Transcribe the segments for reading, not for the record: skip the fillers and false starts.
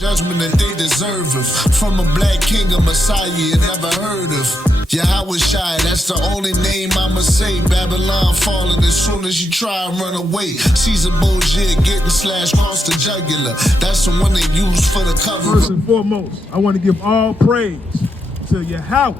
Judgment that they deserve of. From a black king, a messiah you never heard of. U.I.D.O.I, that's the only name I'ma say. Babylon falling as soon as you try and run away. Caesar bullshit getting slashed across the jugular. That's the one they use for the cover. First and foremost, I want to give all praise to Yahweh,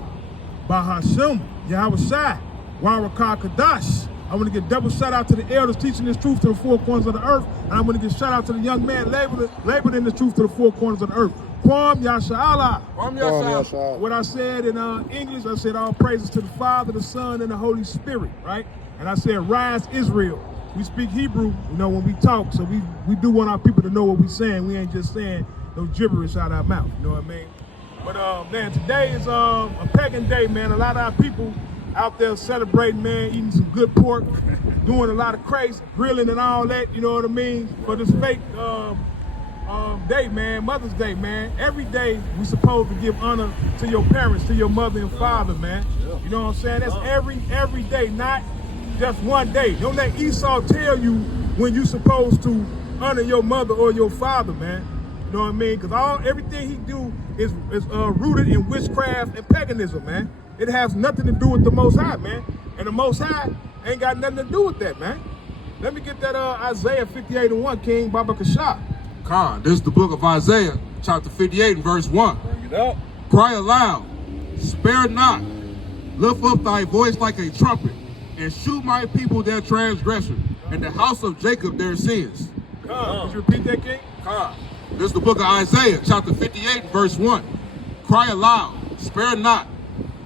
Bahashim, Yahweh Warakah Kadash. I want to give double shout out to the elders teaching this truth to the four corners of the earth. And I want to give shout out to the young man labored in the truth to the four corners of the earth. Kwam Yasha'Allah. Kwam Yasha'Allah. What I said in English, I said all praises to the Father, the Son, and the Holy Spirit, right? And I said, rise Israel. We speak Hebrew, you know, when we talk, so we do want our people to know what we're saying. We ain't just saying no gibberish out our mouth, you know what I mean? But man, today is a pagan day, man. A lot of our people out there celebrating, man, eating some good pork, doing a lot of crazy, grilling and all that, you know what I mean, for this fake day, man, Mother's Day, man. Every day we supposed to give honor to your parents, to your mother and father, man. You know what I'm saying? That's every day, not just one day. Don't let Esau tell you when you supposed to honor your mother or your father, man. You know what I mean? Because everything he do is rooted in witchcraft and paganism, man. It has nothing to do with the Most High, man. And the Most High ain't got nothing to do with that, man. Let me get that Isaiah 58:1, King Baba Kashah. Khan, this is the book of Isaiah, chapter 58 and verse 1. Bring it up. Cry aloud, spare not, lift up thy voice like a trumpet, and shew my people their transgression, and the house of Jacob their sins. Khan, could you repeat that, King? Khan, this is the book of Isaiah, chapter 58 and verse 1. Cry aloud, spare not,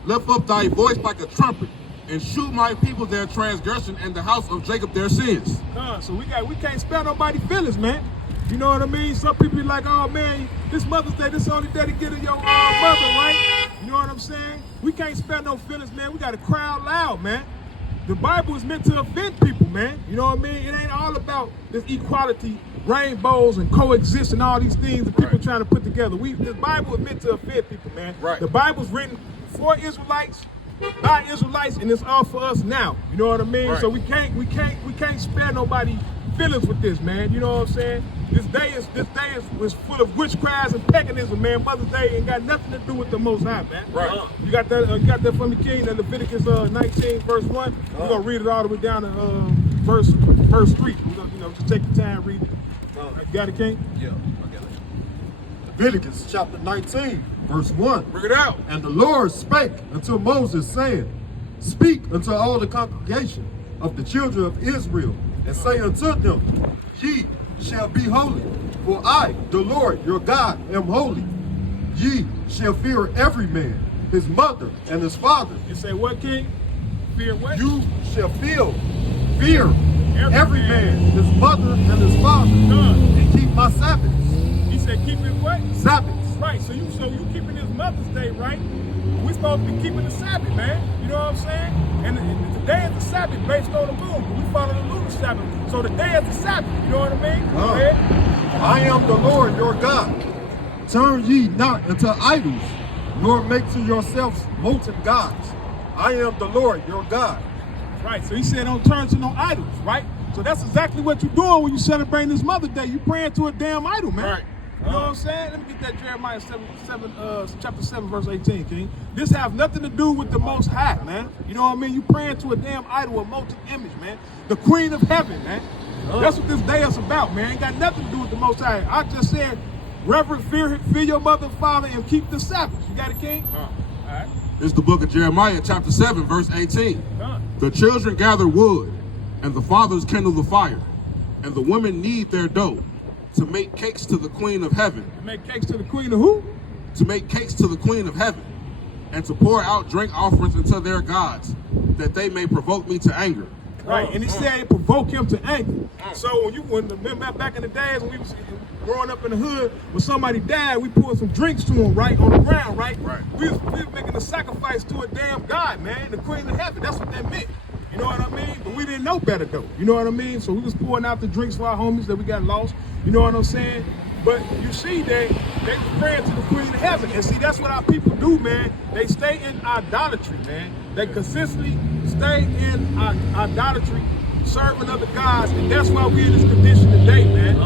lift up thy voice like a trumpet, and shew my people their transgression, and the house of Jacob their sins. So we can't spare nobody's feelings, man. You know what I mean? Some people be like, oh man, this Mother's Day, this only dedicated to your mother, right? You know what I'm saying? We can't spare no feelings, man. We gotta cry out loud, man. The Bible is meant to offend people, man. You know what I mean? It ain't all about this equality, rainbows and coexist and all these things that people trying to put together. This Bible is meant to offend people, man. Right. The Bible's written for Israelites, by Israelites, and it's all for us now. You know what I mean? Right. So we can't spare nobody feelings with this, man. You know what I'm saying? This day is full of witchcraft and paganism, man. Mother's Day ain't got nothing to do with the Most High, man. Right. You got that from the King, that Leviticus 19, verse 1. We're gonna read it all the way down to verse 3. We're gonna, just take the time, read it. You got it, King? Yeah, I got it. Leviticus chapter 19, verse 1. Bring it out. And the Lord spake unto Moses, saying, Speak unto all the congregation of the children of Israel, and say unto them, Ye shall be holy, for I, the Lord your God, am holy. Ye shall fear every man, his mother and his father. You say what, King? Fear what? You shall fear every man, his mother and his father, Done. and keep my Sabbaths. He said keep it what? Sabbaths. Right, so you keeping this Mother's Day, right? We supposed to be keeping the Sabbath, man. You know what I'm saying? And today is the Sabbath based on the moon, but we follow the lunar Sabbath. So today is the Sabbath, you know what I mean? Go ahead. I am the Lord your God. Turn ye not unto idols, nor make to yourselves molten gods. I am the Lord your God. Right, so he said don't turn to no idols, right? So that's exactly what you're doing when you celebrating this Mother's Day. You praying to a damn idol, man. Right. You know what I'm saying? Let me get that Jeremiah chapter 7, verse 18, King. This have nothing to do with the Most High, man. You know what I mean? You praying to a damn idol, a molten image, man. The Queen of Heaven, man. That's what this day is about, man. Ain't got nothing to do with the Most High. I just said, reverend, fear your mother and father, and keep the Sabbath. You got it, King? All right. This is the book of Jeremiah, chapter 7, verse 18. The children gather wood, and the fathers kindle the fire, and the women knead their dough, to make cakes to the Queen of Heaven. To make cakes to the Queen of who? To make cakes to the Queen of Heaven, and to pour out drink offerings unto their gods, that they may provoke me to anger. Right, and he said it provoke him to anger. So when remember back in the days when we was growing up in the hood, when somebody died, we poured some drinks to him, right, on the ground, right? We was making a sacrifice to a damn God, man, the Queen of Heaven. That's what that meant. You know what I mean? But we didn't know better though. You know what I mean? So we was pouring out the drinks for our homies that we got lost. You know what I'm saying? But you see that they was praying to the Queen of Heaven. And see, that's what our people do, man. They stay in idolatry, man. They consistently stay in idolatry, serving other gods. And that's why we in this condition today, man.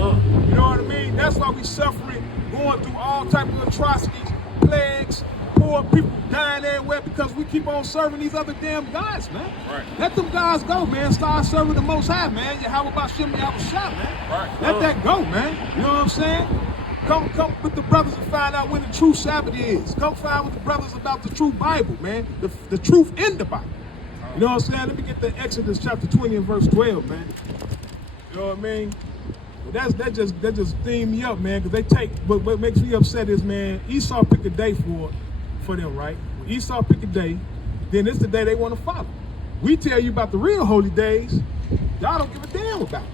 You know what I mean? That's why we suffering, going through all types of atrocities, plagues, poor people dying everywhere because we keep on serving these other damn gods, man. Right. Let them gods go, man. Start serving the Most High, man. Yahweh Bashim, Yahweh Shah, man. Right. Let that go, man. You know what I'm saying? Come with the brothers and find out when the true Sabbath is. Come find with the brothers about the true Bible, man. The truth in the Bible. You know what I'm saying? Let me get the Exodus chapter 20 and verse 12, man. You know what I mean? That just steam me up, man, because they take, what makes me upset is, man, Esau pick a day for them, right? When Esau pick a day, then it's the day they want to follow. We tell you about the real holy days, y'all don't give a damn about it.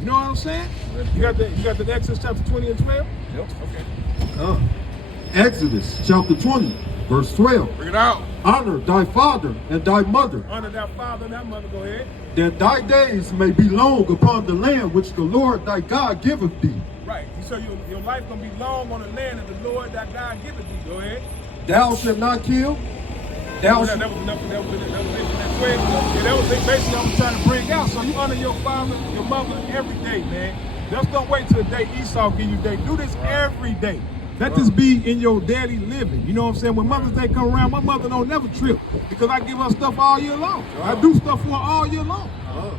You know what I'm saying? You got the Exodus chapter 20 and 12? Yep. Okay. Exodus chapter 20, verse 12. Bring it out. Honor thy father and thy mother, Honor thy father and thy mother, go ahead. that thy days may be long upon the land which the Lord thy God giveth thee. Right. So your life gonna be long on the land that the Lord thy God giveth thee. Go ahead. Thou shalt not kill. Thou That shalt was basically what I'm trying to bring out. So you honor your father, your mother every day, man. Just don't wait till the day Esau give you day. Do this every day. Let this be in your daily living. You know what I'm saying? When Mother's Day come around, my mother don't never trip because I give her stuff all year long. I do stuff for her all year long.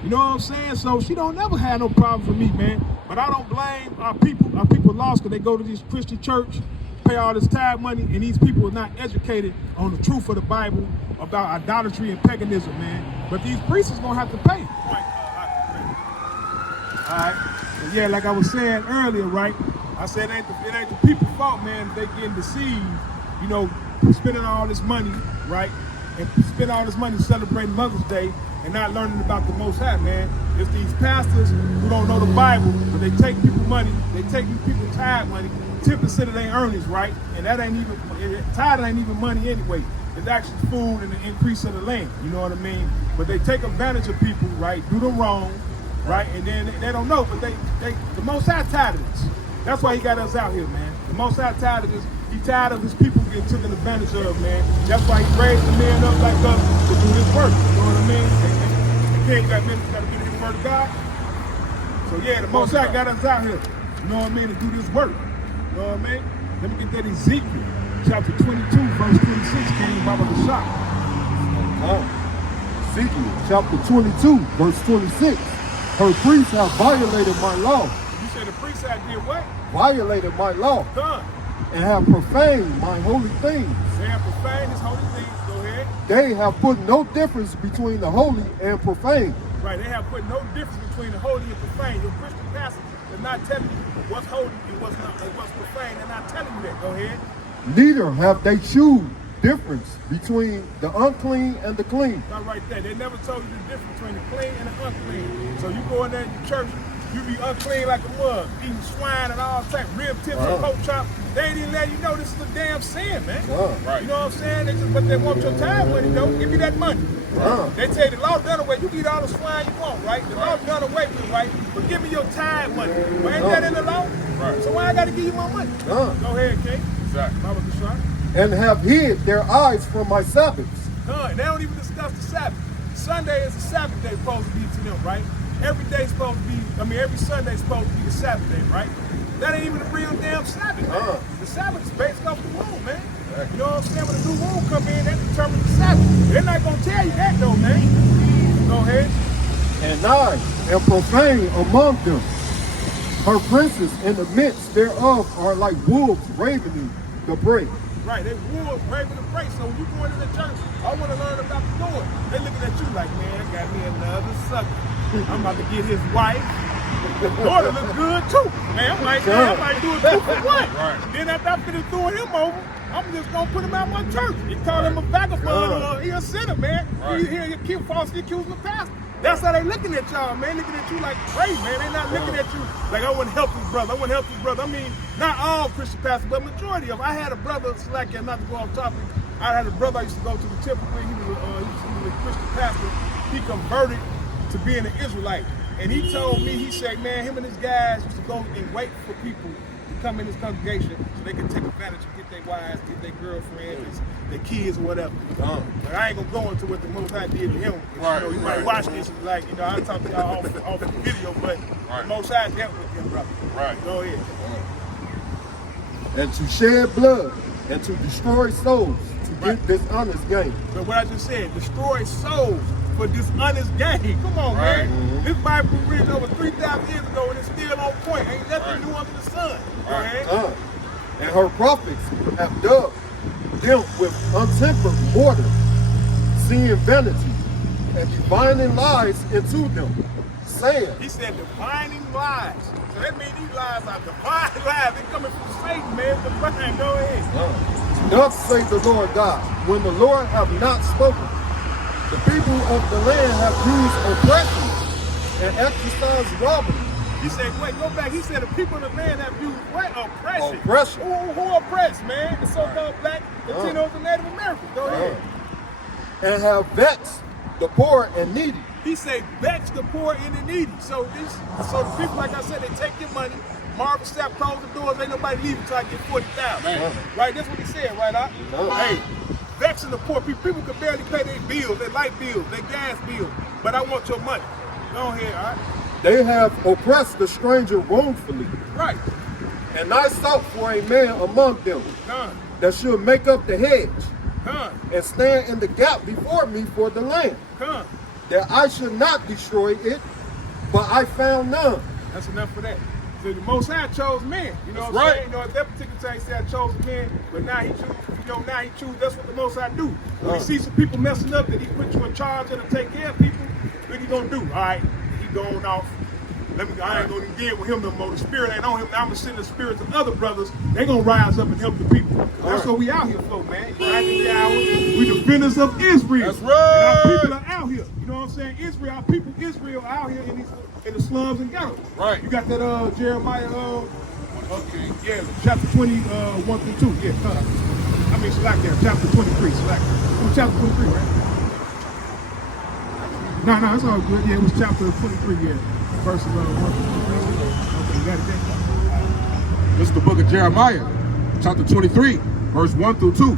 You know what I'm saying? So she don't never have no problems with me, man. But I don't blame our people. Our people lost because they go to this Christian church, pay all this tithe money, and these people are not educated on the truth of the Bible about idolatry and paganism, man. But these priests is gonna have to pay. All right. But yeah, like I was saying earlier, right? I said it ain't the people's fault, man. They getting deceived, you know, spending all this money, right? And spend all this money celebrating Mother's Day and not learning about the Most High, man. It's these pastors who don't know the Bible, but they take people money, they take people tithe money, 10% of their earnings, right? And that ain't even, tithe ain't even money anyway. It's actually food and the increase of the land, you know what I mean? But they take advantage of people, right? Do them wrong, right? And then they don't know, but the Most High tired of this. That's why he got us out here, man. The Most High tired of this. He tired of his people getting taken advantage of, man. That's why he raised the men up like us to do this work. You know what I mean? And again, you got to be the word of God. So yeah, the Most High got us out here. You know what I mean? To do this work. You know what I mean? Let me get that Ezekiel chapter 22, verse 26, King Baba the Shop. Ezekiel chapter 22, verse 26. Her priests have violated my law. You said the priests had did what? Violated my law. Done. And have profaned my holy things. They have profaned his holy things. Go ahead. They have put no difference between the holy and profane. Right, they have put no difference between the holy and profane. Your Christian pastor is not telling you what's holy and what's not, and what's profane. They're not telling you that. Go ahead. Neither have they shewed difference between the unclean and the clean. Not right there. They never told you the difference between the clean and the unclean. So you go in there in your church, you be unclean like a mug, eating swine and all type, rib tips and pork chop. They didn't let you know this is a damn sin, man. Right. You know what I'm saying? They just, but they want your time money, though. Give me that money. They tell you the law done away. You can eat all the swine you want, right? The law done away with, right? But give me your time money. Well, ain't that in the law? Right. So why I got to give you my money? Go ahead, King. Exactly. Baba Kishar. And have hid their eyes from my Sabbaths. They don't even discuss the Sabbath. Sunday is the Sabbath day supposed to be to them, right? Every day's supposed to be, every Sunday's supposed to be the Sabbath day, right? That ain't even a real damn Sabbath, man. The Sabbath is based off the moon, man. You know what I'm saying? When the new moon come in, that determines the Sabbath. They're not gonna tell you that though, man. Go ahead. And I am profane among them. Her princes in the midst thereof are like wolves ravening the prey. Right, they wolves raving the prey. So when you go into the church, I want to learn about the Lord. They looking at you like, man, I got me another sucker. I'm about to get his wife. The daughter look good too. Man, I'm like, man, I might do a 2 for 1. Right. Then after I finish throwing him over, I'm just gonna put him out my church. You call him a vagabond or he a sinner, man. Right. You hear you keep falsely accusing the pastor. That's how they looking at y'all, man. Looking at you like crazy, man. They not looking at you like I wouldn't help this brother. I wouldn't help this brother. I mean, not all Christian pastors, but majority of them. I had a brother, like not to go off topic. I had a brother I used to go to the temple with. He was a Christian pastor. He converted to being an Israelite. And he told me, he said, man, him and his guys used to go and wait for people to come in his congregation so they can take advantage and get their wives, get their girlfriends, their kids or whatever. But I ain't gonna go into what the Most High did to him. Right, You might watch this and like, I'll talk to y'all off the video, but the Most High dealt with him, brother. Right. Go ahead. and to shed blood, and to destroy souls, to get dishonest gain. But what I just said, destroy souls for dishonest gain. Come on, man. This Bible was written over 3,000 years ago and it's still on point. Ain't nothing new under the sun. Okay? And her prophets have dug them with untempered mortar, seeing vanity, and divining lies into them, saying, he said divining lies. So that means these lies are divine lies. They're coming from Satan, man. Divine, go ahead. thus saith the Lord God, when the Lord have not spoken, the people of the land have used oppression and exercised robbery. He said, wait, go back. He said the people of the land have used what? Oppression. Oppression. Who oppressed, man? The so-called black, Latinos, and Native Americans. Go ahead. And have vexed the poor and needy. He said, vex the poor and the needy. So the people, like I said, they take your money. Marvin Sapp close the doors. Ain't nobody leaving until I get 40,000. Right? That's what he said, right? Hey, vexing the poor people. People can barely pay their bills, their light bills, their gas bills. But I want your money. Go ahead, all right? They have oppressed the stranger wrongfully. Right. And I sought for a man among them that should make up the hedge and stand in the gap before me for the land, that I should not destroy it, but I found none. That's enough for that. So the Most High chose men. You know what I'm saying? You know, at that particular time he said I chose men, but now he choose, now he choose. That's what the Most High do. When he sees some people messing up, that he put you in charge and to take care of people, what he gonna do? All right, he going off. I ain't gonna deal with him no more. The spirit ain't on him. Now I'm gonna send the spirits of other brothers. They gonna rise up and help the people. That's what we out here for, man. Right in the hour, we defenders of Israel. That's right. And our people are out here. You know what I'm saying? Israel, our people, Israel, out here in the slums and ghettos. Right. You got that Jeremiah, okay, yeah, chapter 21 through 2. Yeah, I mean, select there, chapter 23. Select. It was chapter 23, right? No, it's all good. Yeah, it was chapter 23. Yeah. Verses 1. Okay, you got it there? This is the book of Jeremiah, chapter 23, verse 1 through 2.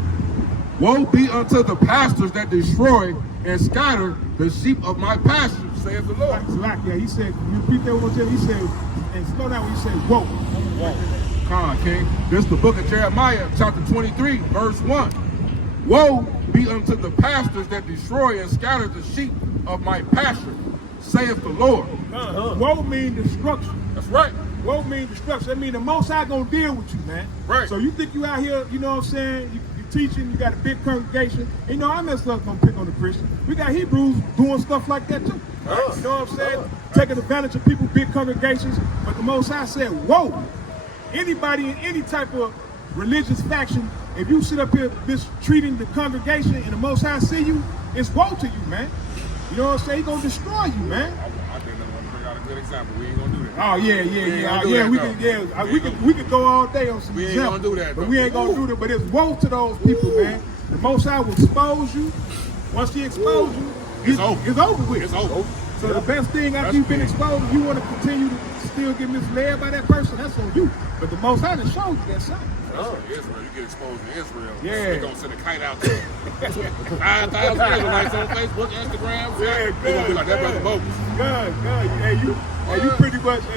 Woe be unto the pastors that destroy and scatter the sheep of my pasture, saith the Lord. Yeah, he said, you repeat that one, he said, and slow down when he said, whoa. Whoa. Come on, King. This is the book of Jeremiah, chapter 23, verse 1. Woe be unto the pastors that destroy and scatter the sheep of my pasture, saith the Lord. Woe means destruction. That's right. Woe means destruction. That means the Most High gonna deal with you, man. Right. So you think you out here, you know what I'm saying? You teaching, you got a big congregation. You know, I messed up gonna pick on the Christian. We got Hebrews doing stuff like that too. You know what I'm saying? Taking advantage of people, big congregations. But the Most High said, whoa. Anybody in any type of religious faction, if you sit up here mistreating the congregation and the Most High see you, it's woe to you, man. You know what I'm saying? He gonna destroy you, man. I think I'm gonna bring out a good example. We ain't gonna do that. Oh yeah. We can go all day on some We ain't examples, gonna do that, but though. we ain't gonna do that. But it's woe to those people, man. The Most High will expose you. Once he exposes you, It's over. It's over with. It's over. So the best thing after you've been exposed, if you want to continue to still get misled by that person, that's on you. But the Most High has showed you that something. Israel, you get exposed to Israel. Yeah. They're gonna send a kite out there. 5,000 Israelites on Facebook, Instagram. Yeah, They're gonna be like that brother Moses. Good.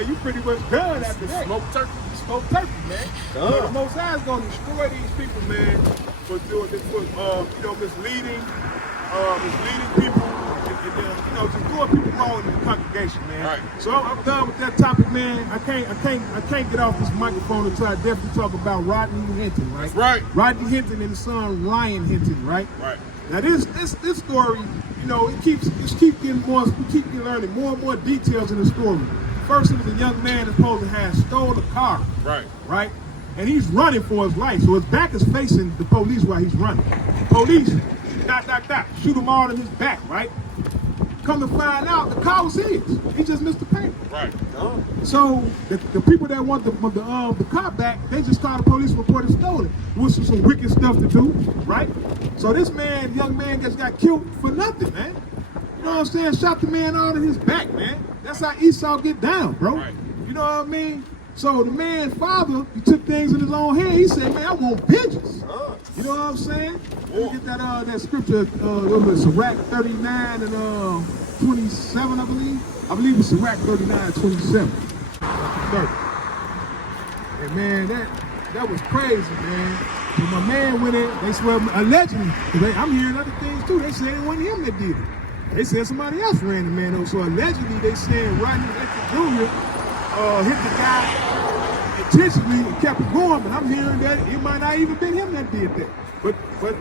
You pretty much done after that. Smoke turkey. Smoke turkey, man. So the Most High is gonna destroy these people, man, for doing this, misleading people, and just doing people wrong in the congregation, man. Right. So I'm done with that topic, man. I can't get off this microphone until I definitely talk about Rodney Hinton, right? That's right. Rodney Hinton and his son Ryan Hinton, right? Right. Now this story, it keeps learning more and more details in the story. First, it was a young man that's supposed to have stole a car. Right. Right? And he's running for his life. So his back is facing the police while he's running. Police, shoot him all in his back, right? Come to find out, the car was his. He just missed the payment. Right. So the people that want the car back, they just called the police report and stole it. With some wicked stuff to do, right? So this young man just got killed for nothing, man. You know what I'm saying? Shot the man all in his back, man. That's how Esau get down, bro. Right. You know what I mean? So the man's father, he took things in his own hand. He said, man, I want vengeance. You know what I'm saying? Let me get that scripture, it was Sirach 39 and 27, I believe. I believe it's Sirach 39, 27. 30. And man, that was crazy, man. So my man went in, they swear, allegedly, I'm hearing other things too. They said it wasn't him that did it. They said somebody else ran the man over. So allegedly, they said Rodney Jr. Hit the guy intentionally and kept it going. But I'm hearing that it might not even been him that did that. But you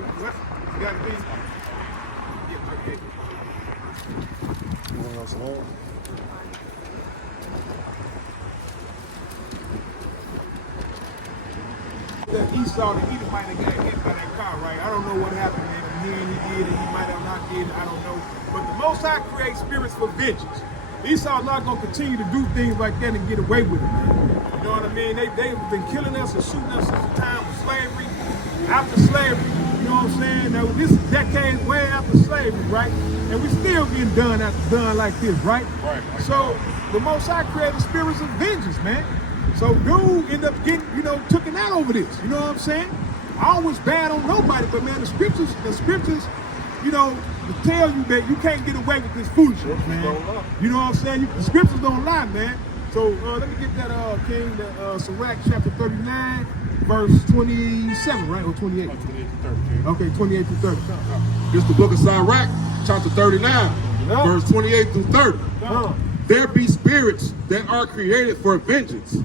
gotta be. That Esau, the Edomite, that got hit by that car, right? I don't know what happened, man. I'm hearing he did it, he might have not did it, I don't know. But the Most High creates spirits for vengeance. Esau's not going to continue to do things like that and get away with it, man. You know what I mean? They've been killing us and shooting us since the time of slavery, after slavery. You know what I'm saying? Now, this is decades way after slavery, right? And we still getting done like this, right? Right. So the Most High created spirits of vengeance, man. So dude ended up getting, taken out over this. You know what I'm saying? I always bad on nobody, but man, the scriptures, to tell you that you can't get away with this foolishness, man. You know what I'm saying? The scriptures don't lie, man. So let me get that, King, Sirach chapter 39, verse 27, right? Or 28? 28 to 30. Okay, 28 to 30. This is the book of Sirach, chapter 39, verse 28 through 30. There be spirits that are created for vengeance,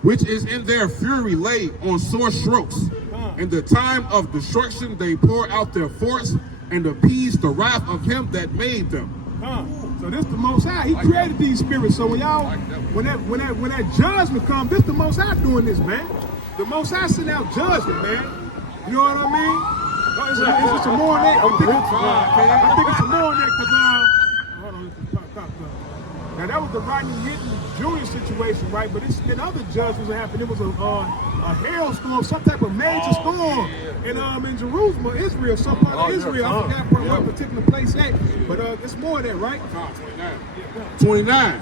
which is in their fury laid on sore strokes. In the time of destruction they pour out their force and appease the wrath of him that made them. So this the Most High. He created these spirits. So when y'all, when that judgment comes, this the Most High doing this, man. The Most High send out judgment, man. You know what I mean? Is there some more on that? I think it's some more on that because hold on, now that was the Rodney Jr. situation, right? But then other judgments that happened. It was a hailstorm, some type of major storm in Jerusalem, or Israel, some part of Israel. I forgot what particular place at. But it's more of that, right? 29.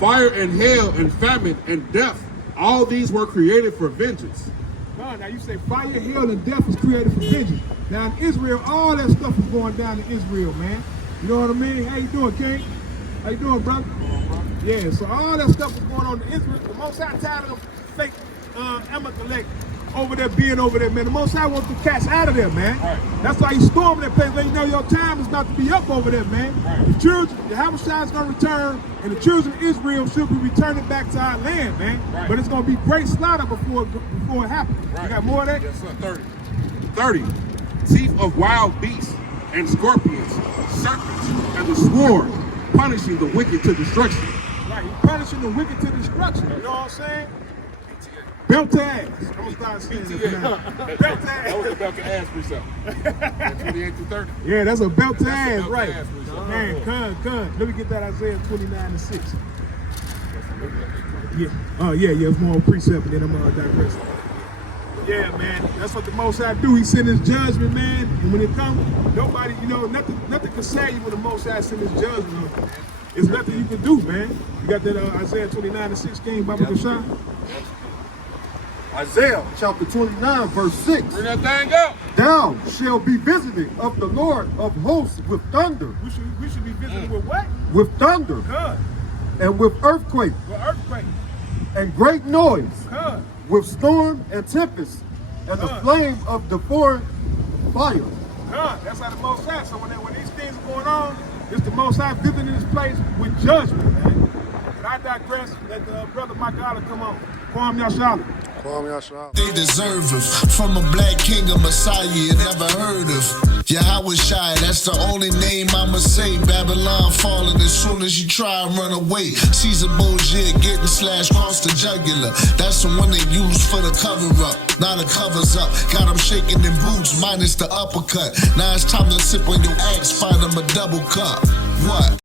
Fire and hail and famine and death. All these were created for vengeance. Now you say fire, hail, and death was created for vengeance. Now in Israel, all that stuff is going down in Israel, man. You know what I mean? How you doing, King? How you doing, brother? Yeah, so all that stuff is going on in Israel. The Most High tired of fake Amalek being over there, man. The Most High wants the cats out of there, man. Right. That's why he's storming that place. Let you know your time is not to be up over there, man. Right. The children, the Habashah is going to return, and the children of Israel should be returning back to our land, man. Right. But it's going to be great slaughter before it happens. Right. You got more of that? Yes, sir. 30. Teeth of wild beasts and scorpions, serpents, and the sword, punishing the wicked to destruction. Right, he's punishing the wicked to destruction. You know what I'm saying? Belt to ass. I'm gonna start saying that now. Belt to ass. That was a belt to ass precept. 28 to 30. Yeah, that's a belt to ass, right? Man, con. Let me get that Isaiah 29 to 6. Yeah. It's more precept, and then I'm gonna digress. Yeah, man, that's what the Most High do. He send his judgment, man, and when it comes, nobody, nothing can say you when the Most High send his judgment on you, man. There's nothing you can do, man. You got that Isaiah 29 to 6, King, Baba Kashah? Isaiah chapter 29, verse 6. Bring that thing up. Thou shalt be visited of the Lord of hosts with thunder. We should be visited with what? With thunder. Good. And with earthquake. With earthquake. And great noise. Good. With storm and tempest. And the flame of the foreign fire. Good. That's how the Most High. So when these things are going on, it's the Most High visiting this place with judgment, man. And I digress. Let the brother Magala come on. Kwam Yashala. They deserve it. From a black king, a messiah you never heard of. U.I.D.O.I, that's the only name I'ma say. Babylon falling as soon as you try and run away. Caesar bullshit getting slashed across the jugular. That's the one they use for the cover up. Now the cover's up. Got them shaking in boots minus the uppercut. Now it's time to sip on your axe, find them a double cup. What?